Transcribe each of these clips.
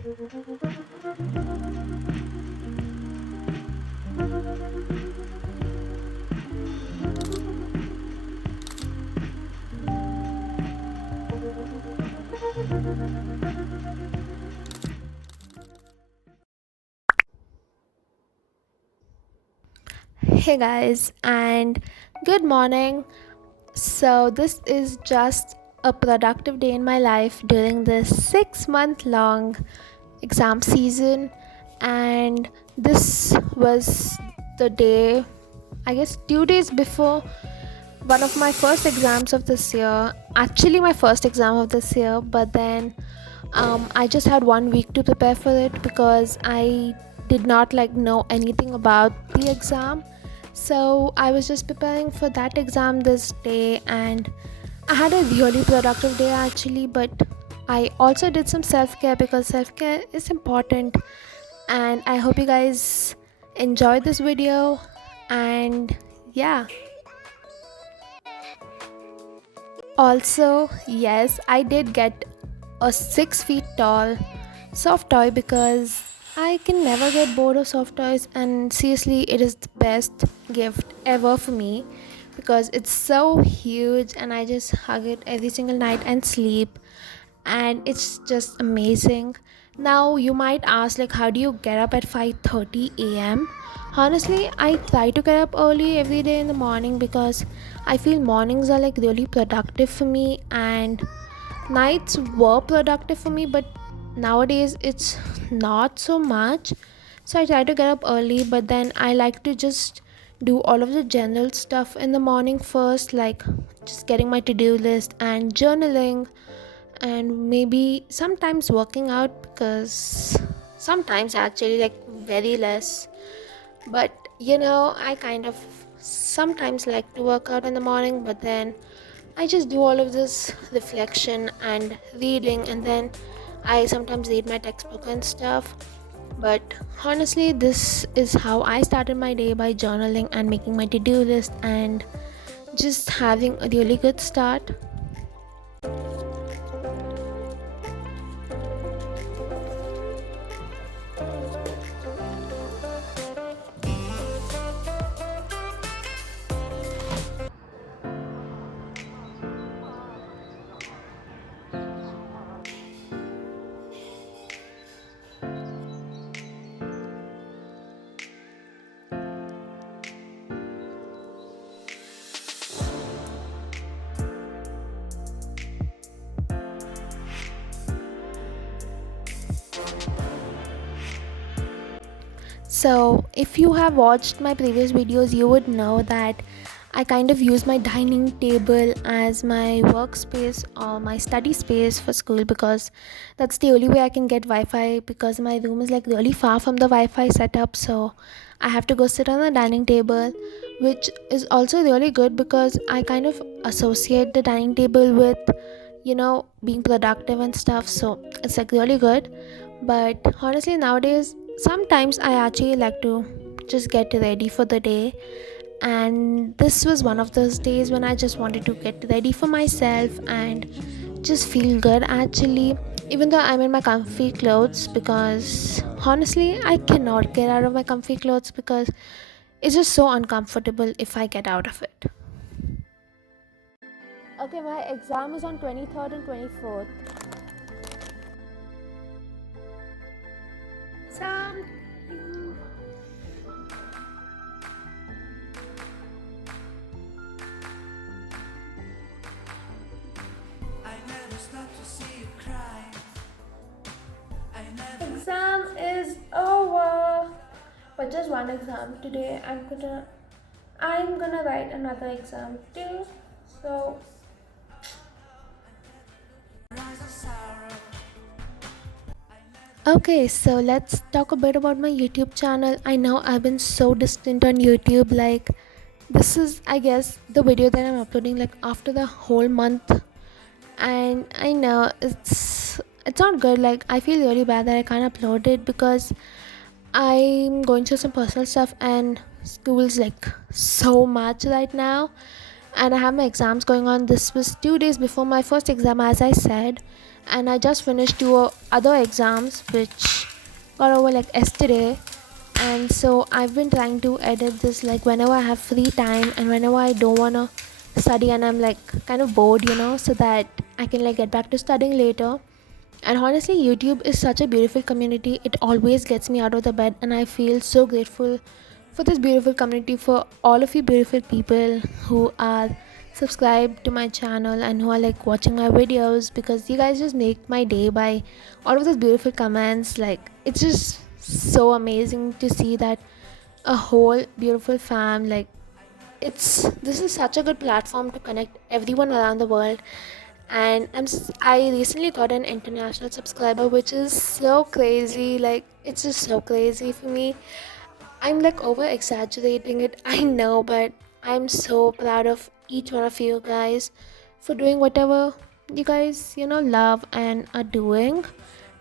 Hey guys, and good morning. So, this is just a productive day in my life during this 6 month long exam season, and this was the day, I guess, 2 days before one of my first exams of this year. Actually, my first exam of this year, but then I just had 1 week to prepare for it because I did not know anything about the exam. So I was just preparing for that exam this day, and I had a really productive day actually. But I also did some self-care because self-care is important, and I hope you guys enjoyed this video. And yeah, also, yes, I did get a 6 feet tall soft toy because I can never get bored of soft toys, and seriously, it is the best gift ever for me because it's so huge and I just hug it every single night and sleep, and it's just amazing. Now you might ask, how do you get up at 5:30 a.m.? Honestly, I try to get up early every day in the morning because I feel mornings are really productive for me, and nights were productive for me, but nowadays it's not so much. So I try to get up early, but then I like to just do all of the general stuff in the morning first, like just getting my to-do list and journaling, and maybe sometimes working out because sometimes actually very less. But I kind of sometimes like to work out in the morning, but then I just do all of this reflection and reading, and then I sometimes read my textbook and stuff. But honestly, this is how I started my day, by journaling and making my to-do list and just having a really good start. So, if you have watched my previous videos, you would know that I kind of use my dining table as my workspace or my study space for school because that's the only way I can get Wi-Fi, because my room is really far from the Wi-Fi setup. So, I have to go sit on the dining table, which is also really good because I kind of associate the dining table with being productive and stuff. So, it's really good. But honestly, nowadays sometimes I actually like to just get ready for the day, and this was one of those days when I just wanted to get ready for myself and just feel good actually, even though I'm in my comfy clothes, because honestly I cannot get out of my comfy clothes because it's just so uncomfortable if I get out of it. Okay, my exam is on 23rd and 24th. Some I never stop to see you cry. I never. exam is over, but just one exam today. I'm gonna write another exam too. So Rise of sorrow. okay, so let's talk a bit about my YouTube channel. I know I've been so distant on YouTube. This is, I guess, the video that I'm uploading after the whole month, and I know it's not good. I feel really bad that I can't upload it because I'm going through some personal stuff, and school's so much right now, and I have my exams going on. This was 2 days before my first exam, as I said, and I just finished two other exams which got over like yesterday. And so I've been trying to edit this like whenever I have free time and whenever I don't want to study and I'm like kind of bored, so that I can like get back to studying later. And honestly, YouTube is such a beautiful community. It always gets me out of the bed, and I feel so grateful for this beautiful community, for all of you beautiful people who are subscribed to my channel and who are like watching my videos, because you guys just make my day by all of those beautiful comments. Like, it's just so amazing to see that a whole beautiful fam, like, this is such a good platform to connect everyone around the world. And I recently got an international subscriber, which is so crazy. Like, it's just so crazy for me. I'm like over exaggerating it, I know, but I'm so proud of each one of you guys for doing whatever you guys, love and are doing.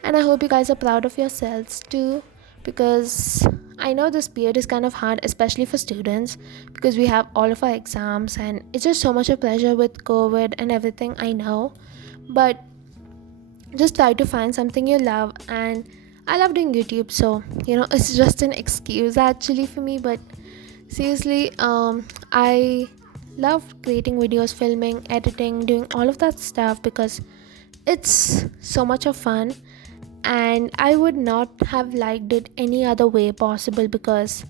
And I hope you guys are proud of yourselves too, because I know this period is kind of hard, especially for students, because we have all of our exams and it's just so much a pleasure with COVID and everything, I know. But just try to find something you love, and I love doing YouTube, so it's just an excuse actually for me. But seriously, I love creating videos, filming, editing, doing all of that stuff because it's so much of fun, and I would not have liked it any other way possible, because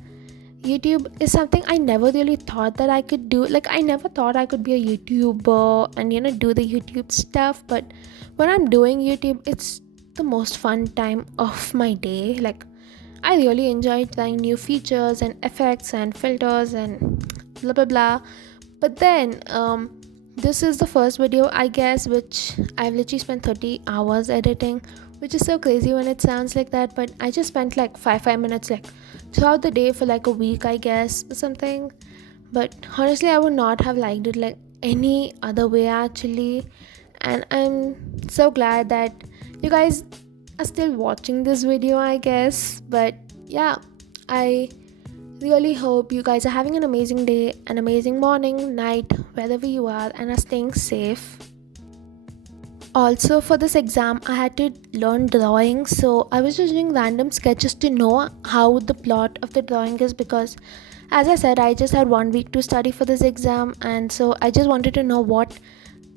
YouTube is something I never really thought that I could do. Like, I never thought I could be a YouTuber and do the YouTube stuff. But when I'm doing YouTube, it's the most fun time of my day. Like, I really enjoy trying new features and effects and filters and blah blah blah. But then this is the first video, I guess, which I've literally spent 30 hours editing, which is so crazy when it sounds like that. But I just spent like 5 minutes like throughout the day for like a week, I guess, or something. But honestly, I would not have liked it like any other way actually. And I'm so glad that you guys are still watching this video, I guess. But yeah, I really hope you guys are having an amazing day, an amazing morning, night, wherever you are, and are staying safe. Also, for this exam, I had to learn drawing, so I was just doing random sketches to know how the plot of the drawing is, because as I said, I just had 1 week to study for this exam, and so I just wanted to know what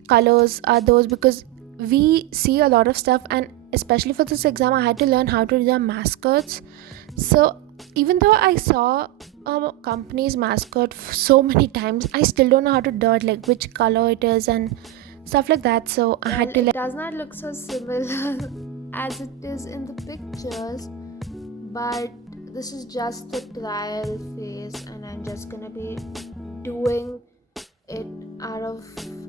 colors are those, because we see a lot of stuff, and especially for this exam, I had to learn how to do the mascots. So even though I saw a company's mascot so many times, I still don't know how to draw it, like which color it is and stuff like that. So I had to, like, it does not look so similar as it is in the pictures, but this is just the trial phase, and I'm just gonna be doing it out of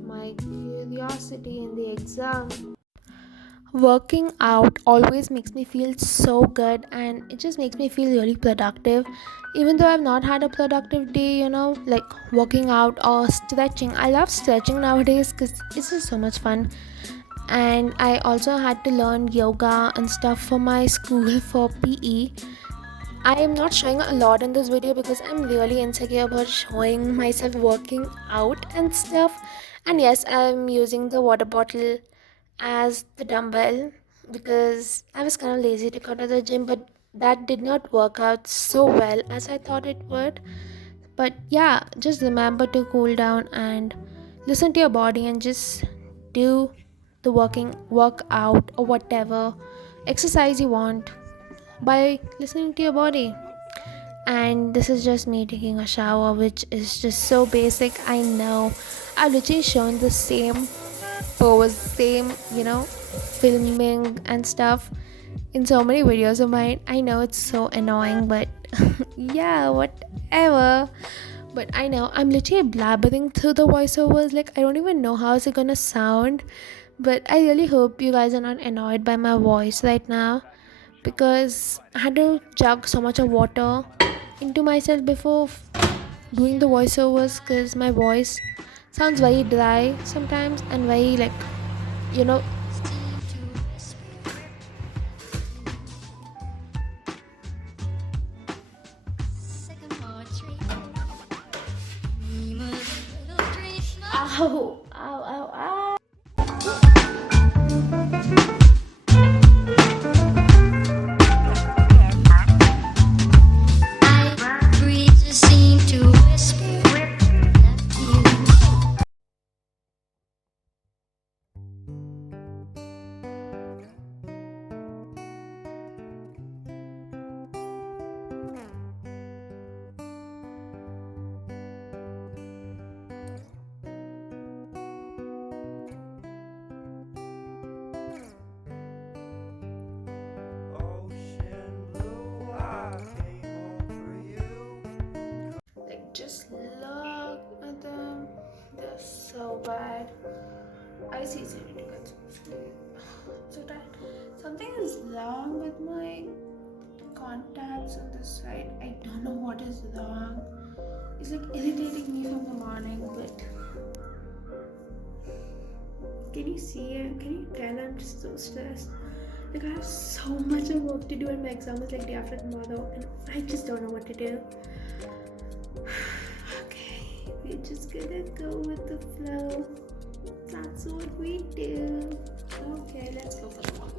my curiosity in the exam. Working out always makes me feel so good, and it just makes me feel really productive, even though I've not had a productive day, like working out or stretching. I love stretching nowadays because it's just so much fun. And I also had to learn yoga and stuff for my school for PE. I am not showing a lot in this video because I'm really insecure about showing myself working out and stuff. And yes, I'm using the water bottle as the dumbbell because I was kind of lazy to go to the gym, but that did not work out so well as I thought it would. But yeah, just remember to cool down and listen to your body and just do the workout or whatever exercise you want by listening to your body. And this is just me taking a shower, which is just so basic, I know. I've literally shown the same pose, same filming and stuff in so many videos of mine. I know it's so annoying, but yeah, whatever. But I know I'm literally blabbering through the voiceovers, like I don't even know how is it gonna sound. But I really hope you guys are not annoyed by my voice right now, because I had to chug so much of water into myself before doing the voiceovers, because my voice sounds very dry sometimes and very like you know ow ow ow ow. seriously need to get some sleep. So tired. Something is wrong with my contacts on this side. I don't know what is wrong. It's like irritating me from the morning, but can you see it? Can you tell I'm just so stressed? Like I have so much of work to do and my exam is like day after tomorrow and I just don't know what to do. Okay, we're just gonna go with the flow. That's what we do. Okay, let's go for the walk.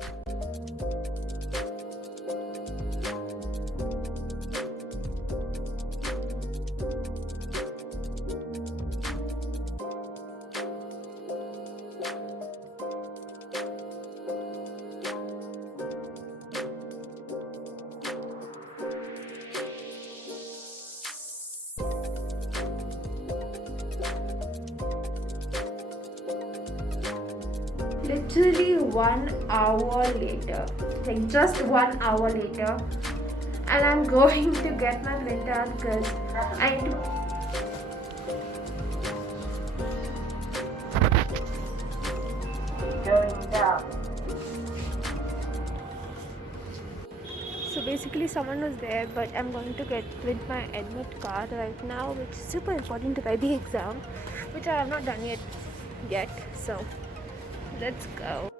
Literally 1 hour later, like just 1 hour later, and I'm going to get my printout because I need to. Going down. So basically, someone was there, but I'm going to get print my admit card right now, which is super important to write the exam, which I have not done yet. So let's go.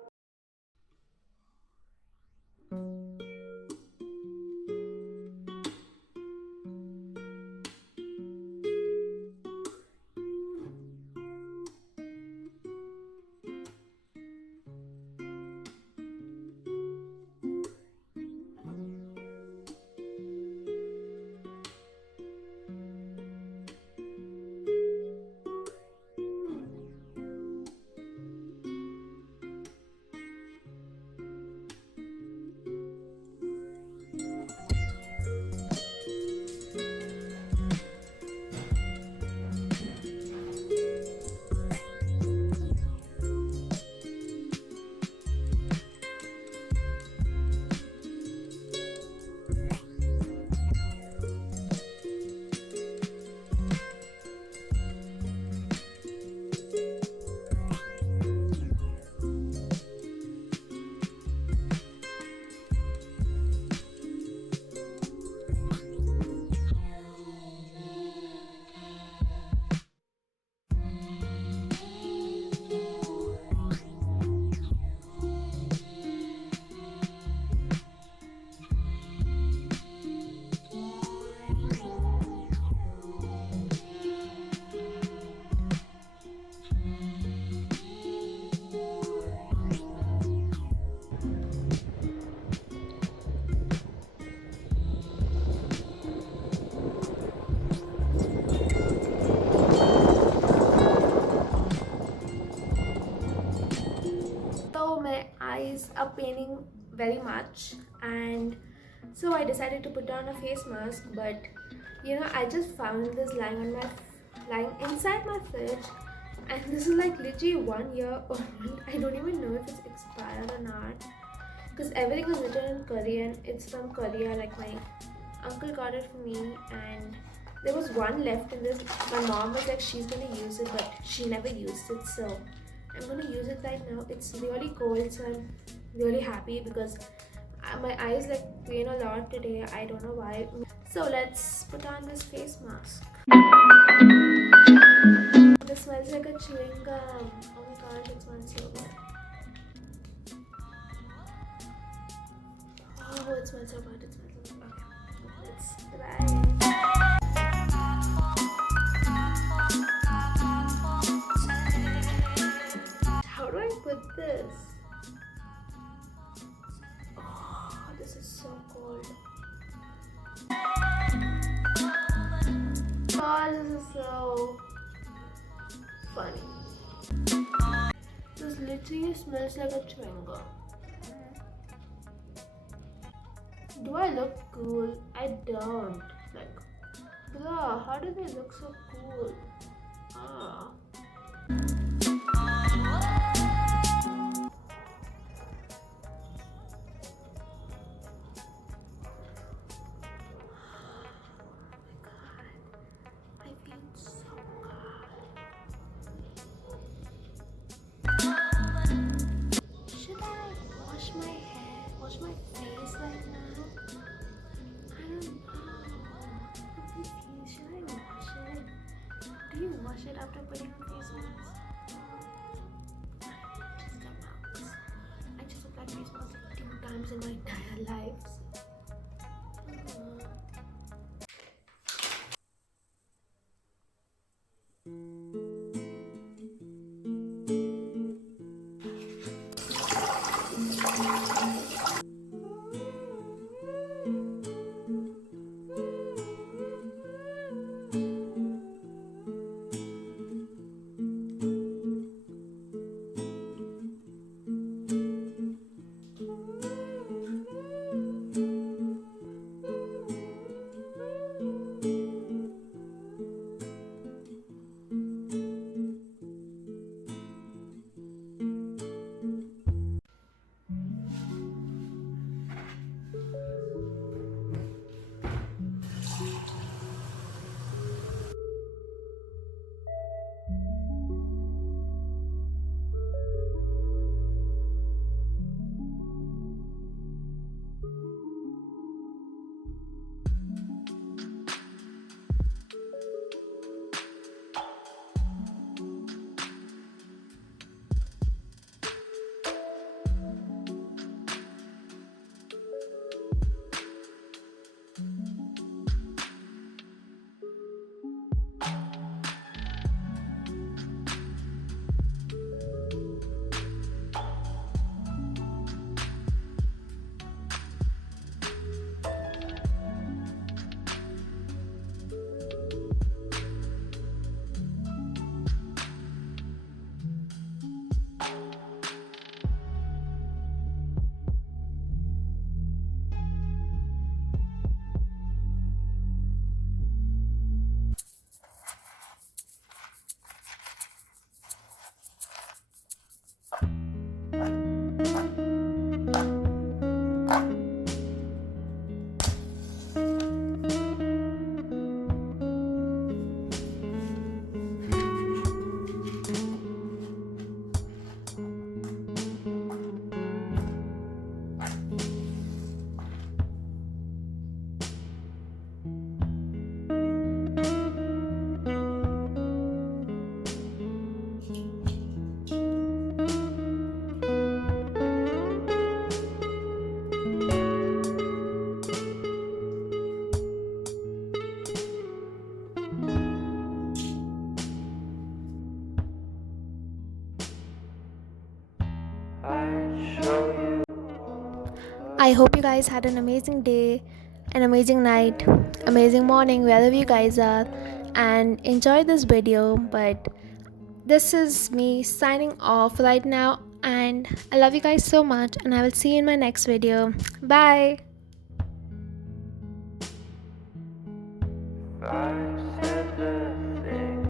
So my eyes are paining very much, and so I decided to put on a face mask. But I just found this lying inside my fridge, and this is like literally 1 year old. I don't even know if it's expired or not because everything is written in Korean. It's from Korea. Like my uncle got it for me, and there was one left in this. My mom was like she's gonna use it, but she never used it, so I'm gonna use it right now. It's really cold, so I'm really happy because my eyes like pain a lot today. I don't know why. So let's put on this face mask. This smells like a chewing gum. Oh my gosh, it smells so good. Oh, it smells so good. It smells so good. Okay, let's try it. How do I put this? Oh, this is so cold. Oh, this is so funny. This literally smells like a chewing gum. Do I look cool? I don't. Like, bruh, how do they look so cool? Ah. I feel so good. wash my face right now? I don't know. Please, should I wash it? Do you wash it after putting on face mask? Just a mouse. I just applied face mask like 2 times in my entire life. I hope you guys had an amazing day, an amazing night, amazing morning, wherever you guys are, and enjoy this video. But this is me signing off right now, and I love you guys so much, and I will see you in my next video. Bye. I said that